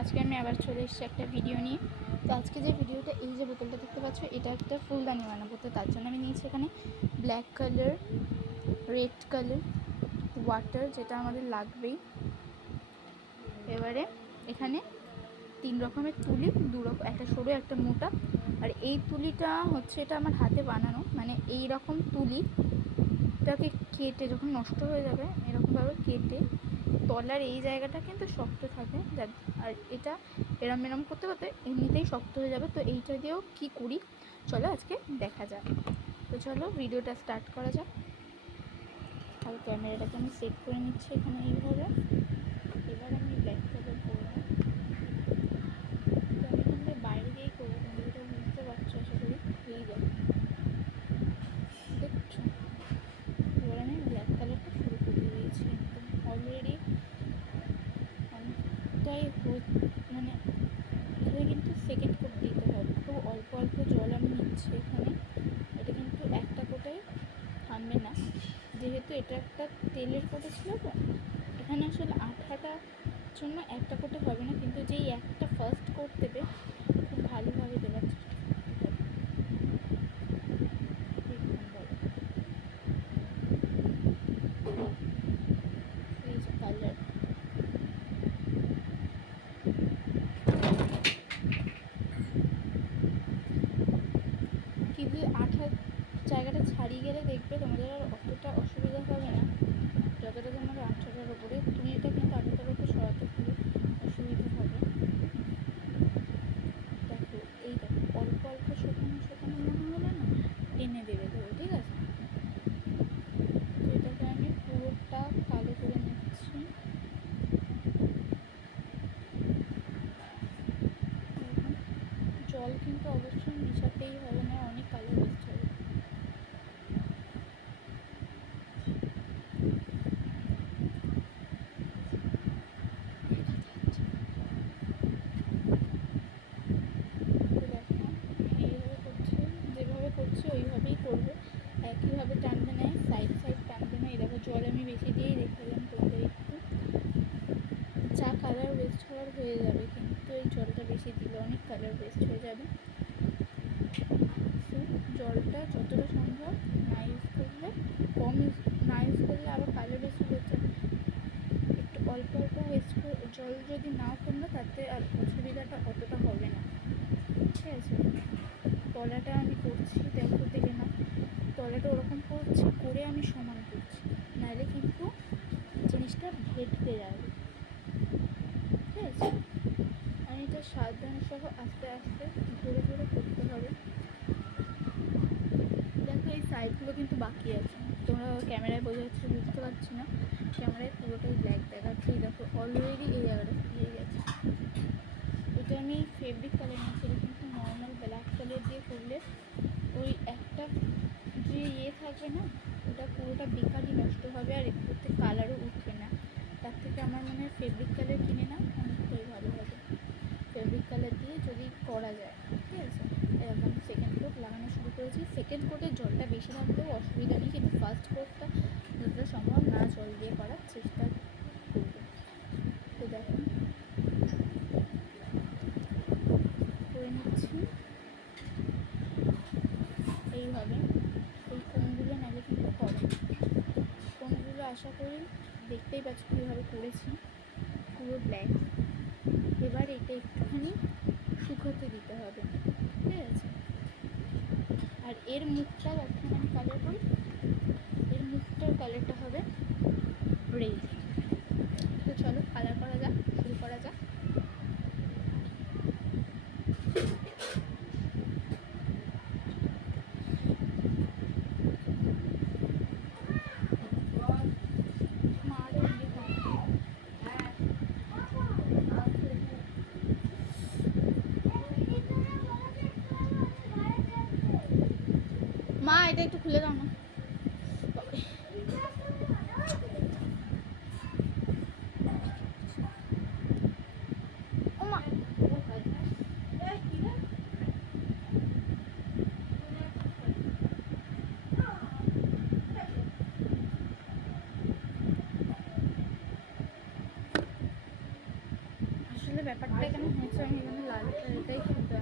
আজকে আমি আবার চলে এসেছি একটা ভিডিও নিয়ে। তো আজকে যে ভিডিওটা, এই যে বোতলটা দেখতে পাচ্ছ, এটা একটা ফুলদানি বানাবো। তো তার জন্য আমি নিয়েছি এখানে black colour, red colour, water, যেটা আমাদের লাগবেই। এবারে এখানে 3 রকমের তুলি, একটা সরু একটা মোটা। আর এই তুলিটা হচ্ছে, এটা আমার হাতে বানানো, মানে এই রকম তুলিটাকে কেটে যখন নষ্ট হয়ে যাবে এরকমভাবে কেটে তলার এই জায়গাটা কিন্তু শক্ত থাকে। আর এটা এরম করতে করতে এমনিতেই শক্ত হয়ে যাবে। তো এইটা দিয়েও কী করি চলো আজকে দেখা যাক। তো চলো ভিডিওটা স্টার্ট করা যাক। আর ক্যামেরাটাকে আমি সেট করে নিচ্ছি এখানে এইভাবে। এবার আমি ব্ল্যাক কালার করবো। তো আমি এখান থেকে বাইরে দিয়েই করবো, তোমরা যেটা বুঝতে পারছো আশা করি। এই দেখছো, এবার আমি ব্ল্যাক কালারটা শুরু করে দিয়েছি। একদম অলরেডি অনেকটাই মানে এখানে কিন্তু সেকেন্ড কোট দিতে হবে। খুব অল্প অল্প জল আমি নিচ্ছি এখানে। এটা কিন্তু একটা কোটে থামবে না, যেহেতু এটা একটা তেলের কোটে ছিল। তো এখানে আসলে আঠাটার জন্য একটা কোটে হবে না, কিন্তু যেই একটা ফার্স্ট কোট দেবে খুব ভালোভাবে দেওয়ার চেষ্টা এই যে কালার। কিন্তু আঠার জায়গাটা ছাড়িয়ে গেলে দেখবে তোমাদের আর অতটা অসুবিধা হবে না, যতটা তোমার আঠাটার উপরে। তুমি এটা কিন্তু আঠাটার উপরে সরাতে খুবই অসুবিধা হবে। দেখো, এই দেখো অল্প অল্প শুকানো মনে হলে না টেনে দেবে ধরে, ঠিক আছে? তো এটাকে আমি পুরোটা কালো করে নিচ্ছি। জল কিন্তু অবশ্যই মেশাতেই হবে, না অনেক কালো ওয়েস্ট হবে। তো দেখো এইভাবে করছি, যেভাবে করছি ওইভাবেই করবে, একইভাবে টানবে না, সাইড টানবে না। এই দেখো জল আমি বেশি দিয়েই দেখালাম তোমাদের একটু। চা কালার ওয়েস্ট হওয়ার হয়ে যাবে, কিন্তু এই জলটা বেশি দিলে অনেক কালার ওয়েস্ট হয়ে যাবে। সো জলটা যতটা সম্ভব না ইউজ করলে, না ইউজ করলে আবার কালার বেশি হচ্ছে। একটু অল্প অল্প জল যদি নাও তোমরা, তাতে আর অসুবিধাটা অতটা হবে না, ঠিক আছে? তলাটা আমি করছি, দেখো দেখে না, তলাটা ওরকম করছি করে আমি সমান করছি, নাহলে কিন্তু জিনিসটা ভেটতে যাবে, ঠিক আছে? আর এটা সাবধানের সহ আস্তে আস্তে ধরে ধরে করতে হবে। দেখো এই সাইডগুলো কিন্তু বাকি আছে, তোমরা ক্যামেরায় বোঝা যাচ্ছে বুঝতে পারছি না, ক্যামেরায় পুরোটাই ব্ল্যাক দেখাচ্ছে। দেখো অলরেডি এই জায়গাটা ফুরিয়ে গেছে। এটা আমি ফেব্রিক কালার নিয়েছি, কিন্তু নর্মাল ব্ল্যাক কালার দিয়ে করলে ওই একটা যে থাকবে না, ওটা পুরোটা বেকারই নষ্ট হবে, আর একটুতে কালারও উঠবে না। তার থেকে আমার মনে হয় ফেব্রিক কালার কিনে না অনেকটাই ভালো হবে। ফেব্রিক কালার দিয়ে যদি করা যায়, ঠিক আছে? এরকম সেকেন্ড কোট লাগানো শুরু করেছি। সেকেন্ড কোটের জলটা বেশি থাকলেও অসুবিধা নেই, কিন্তু ফার্স্ট কোটটা যতটা সম্ভব না জল দিয়ে করার চেষ্টা করবে। তো দেখুন করে নিচ্ছি এইভাবে। এই কোণগুলো নাহলে কিন্তু হবে, কোণগুলো আশা করি দেখতেই পাচ্ছি কীভাবে করেছি, পুরো ব্ল্যাক। এবার এটা একটুখানি শুকোতে দিতে হবে, ঠিক আছে? আর এর মুখটা যখন আমি কালার করি, এর মুখটার কালারটা হবে রেড। তো চলো কালার করা যাক, শুরু করা যাক। মা এটা একটু খুলে দাও না। আসলে ব্যাপারটা কেন হয়েছে আমি এখানে লালটা এটাই শুনতে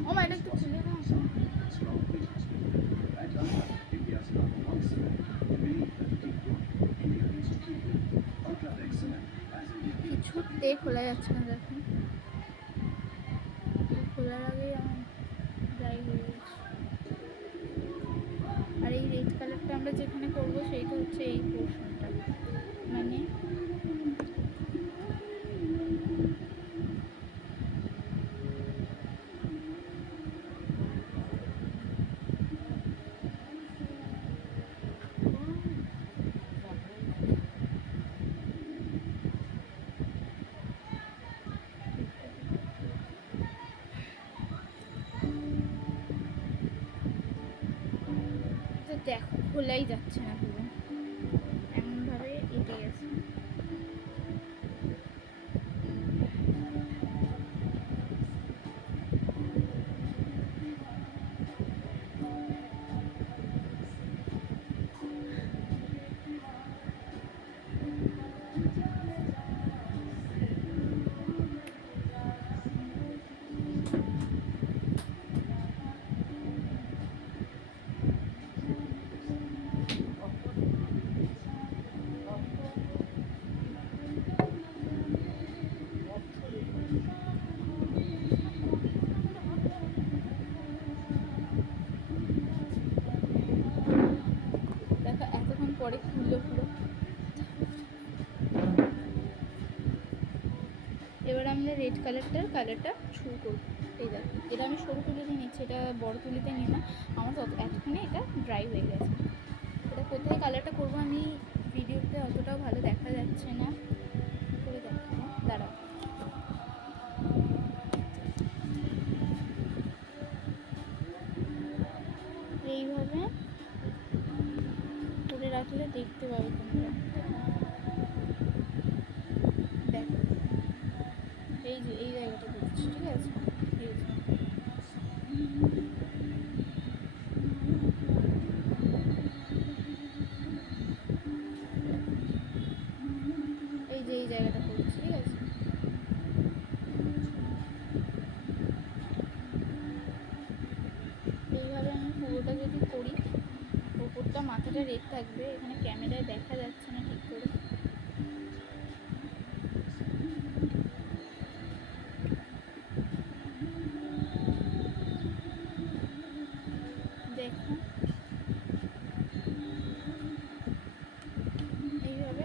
ও মা এটা একটু খুলে দাও কিছুতে খোলা যাচ্ছে না দেখুন খোলার আগেই আমার যাই হয়ে গেছে আর এই রেড কালারটা আমরা যেখানে করবো সেইটা হচ্ছে এই পোর্শনটা মানে দেখো খোলাই যাচ্ছে না পুরো এমনভাবে এঁটে গেছে পরে খুললো পুরো এবার আমরা রেড কালারটা শুরু করবো এই দেখো এটা আমি সরু তুলিতে নিচ্ছি এটা বড় তুলিতে নিই না আমার এতক্ষণে এটা ড্রাই হয়ে গেছে এটা কোথায় কালারটা করবো আমি ভিডিওতে অতটাও ভালো দেখা যাচ্ছে না করে দেখো দাঁড়াও এইভাবে করে রাখলে দেখতে পাবে তোমরা দেখো এই যে এই জায়গাটা করছি ঠিক আছে এই যে এই জায়গাটা করছি ঠিক আছে এইভাবে আমি পুরোটা যদি করি ওপরটা মাথাটা রেড থাকবে এখানে ক্যামেরায় দেখা যাচ্ছে না ঠিক করে দেখো এইভাবে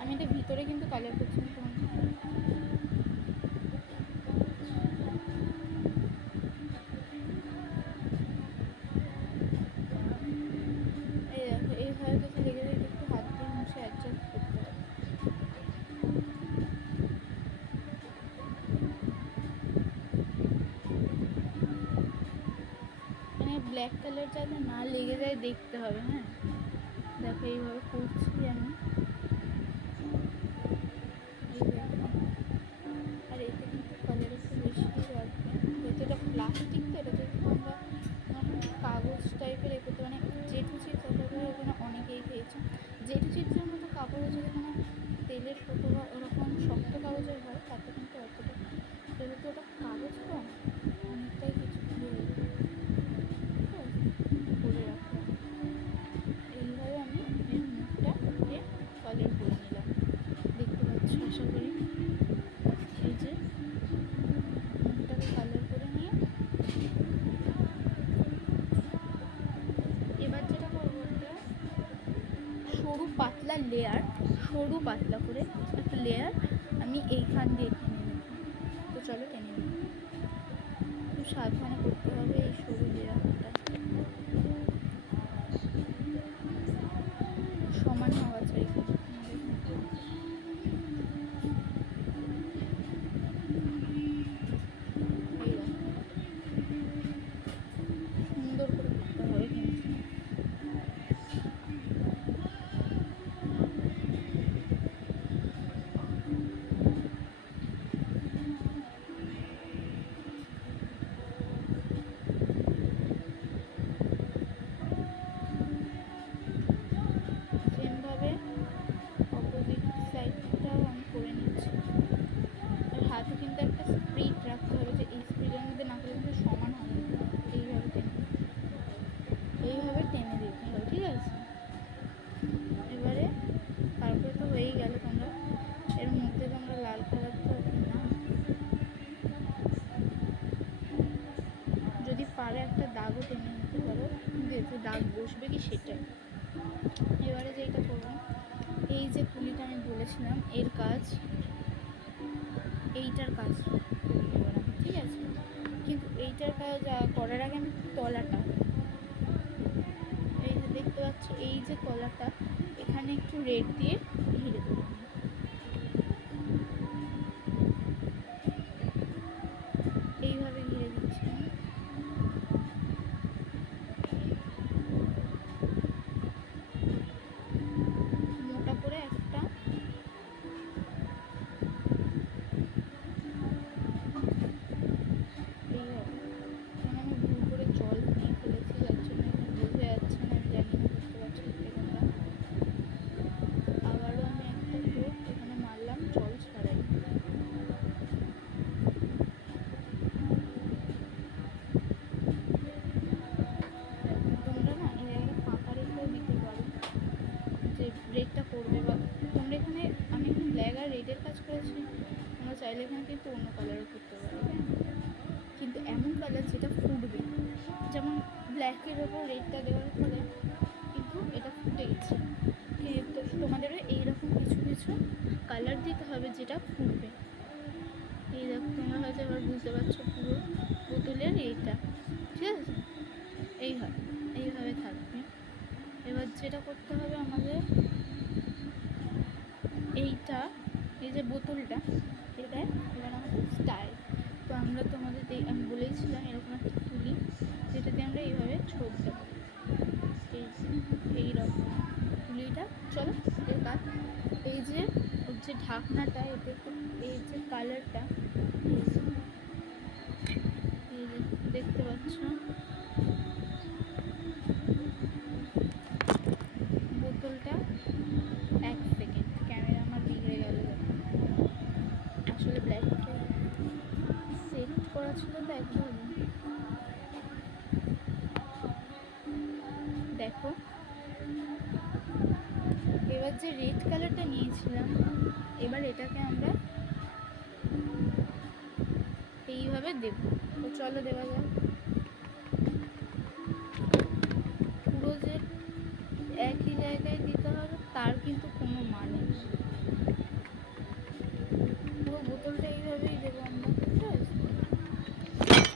আমি এটা ভিতরে কিন্তু কালার করছি না এইভাবে কিছু লেগে যায় একটু হাত দিয়ে মুছে অ্যাডজাস্ট করতে হবে মানে ব্ল্যাক কালার যাতে না লেগে যায় দেখতে হবে হ্যাঁ দেখো এইভাবে করছি আমি আর এতে কিন্তু কালার একটু বেশি রাখবে যেহেতু এটা প্লাস্টিক তো এটা যদি আমরা কাগজ টাইপের এ করতে মানে জেঠু চিপস এখানে অনেকেই খেয়েছে জেঠু চিপসের মতো কাপড়ে যদি কোনো তেলের ফটো বা ওরকম শক্ত কাগজের হয় তাতে কিন্তু অতটা যেহেতু ওটা কাগজ তো অনেকটাই কিছু করে রাখলাম এইভাবে আমি এর মুখটা কালার করে নিলাম দেখতে পাচ্ছি আশা করি এই যে মুখটাকে কালার করে নিয়ে এবার যেটা করবো একটা সরু পাতলা করে একটা লেয়ার আমি এইখান দিয়ে টেনে নেব তো চলো টেনে নিই খুব সাবধানে করতে হবে এই সরু লেয়ারটা সমান হওয়া চাই সুন্দর করে করতে হবে কিন্তু বলেছিলাম এর কাজ, এইটার কাজ এবার আমি, ঠিক আছে? কিন্তু এইটার কাজ করার আগে আমি তলাটা, এই যে দেখতে পাচ্ছ এই যে তলাটা, এখানে একটু রেড দিয়ে ঘিরে দেবো। এইভাবে ঘিরে দিচ্ছি আমি। মোটা করে একটা এইভাবে, এখানে আমি ভুল করে জল নিয়ে ফেলেছি, যার জন্য এখানে বোঝা যাচ্ছে না, আমি জানি না বুঝতে পারছি কি তোমরা। আবারও আমি একটা কোট এখানে মারলাম জল ছাড়াই। তোমরা না এই জায়গাটা ফাঁকা রেখেও দিতে পারো, যে রেডটা করবে, বা তোমরা এখানে, আমি এখানে ব্ল্যাক আর রেডের কাজ করেছি, তোমরা চাইলে এখানে কিন্তু অন্য কালারও করতে পারো, কিন্তু এমন কালার যেটা ফুটবে, যেমন ব্ল্যাকের ওপর রেডটা দেওয়ার ফলে কিন্তু এটা ফুটে গেছে। কিন্তু তোমাদেরও এইরকম কিছু কিছু কালার দিতে হবে যেটা ফুটবে। এই দেখো তোমরা হয়তো এবার বুঝতে পারছো পুরো বোতলের এইটা, ঠিক আছে? এইভাবে থাকবে। এবার যেটা করতে হবে আমাদের, এইটা, এই যে বোতলটা, এটা এবার আমাদের স্টাইল। তো আমরা তোমাদের আমি বলেইছিলাম এরকম একটা তুলি, যেটাতে আমরা এইভাবে ছোপ দেবো, এইরকম তুলিটা। চলো এর কাজ, এই যে ওর যে ঢাকনাটা, এতে এই যে কালারটা, এই যে দেখতে পাচ্ছ, বোতলটা 1 সেকেন্ড, ক্যামেরা আমার বিগড়ে গেল, আসলে ব্ল্যাকটা সেট করা ছিল তো একদম। দেখো এবার যে রেড কালারটা নিয়েছিলাম, এবার এটাকে আমরা এইভাবে দেব। তো চলো দেওয়া যাক।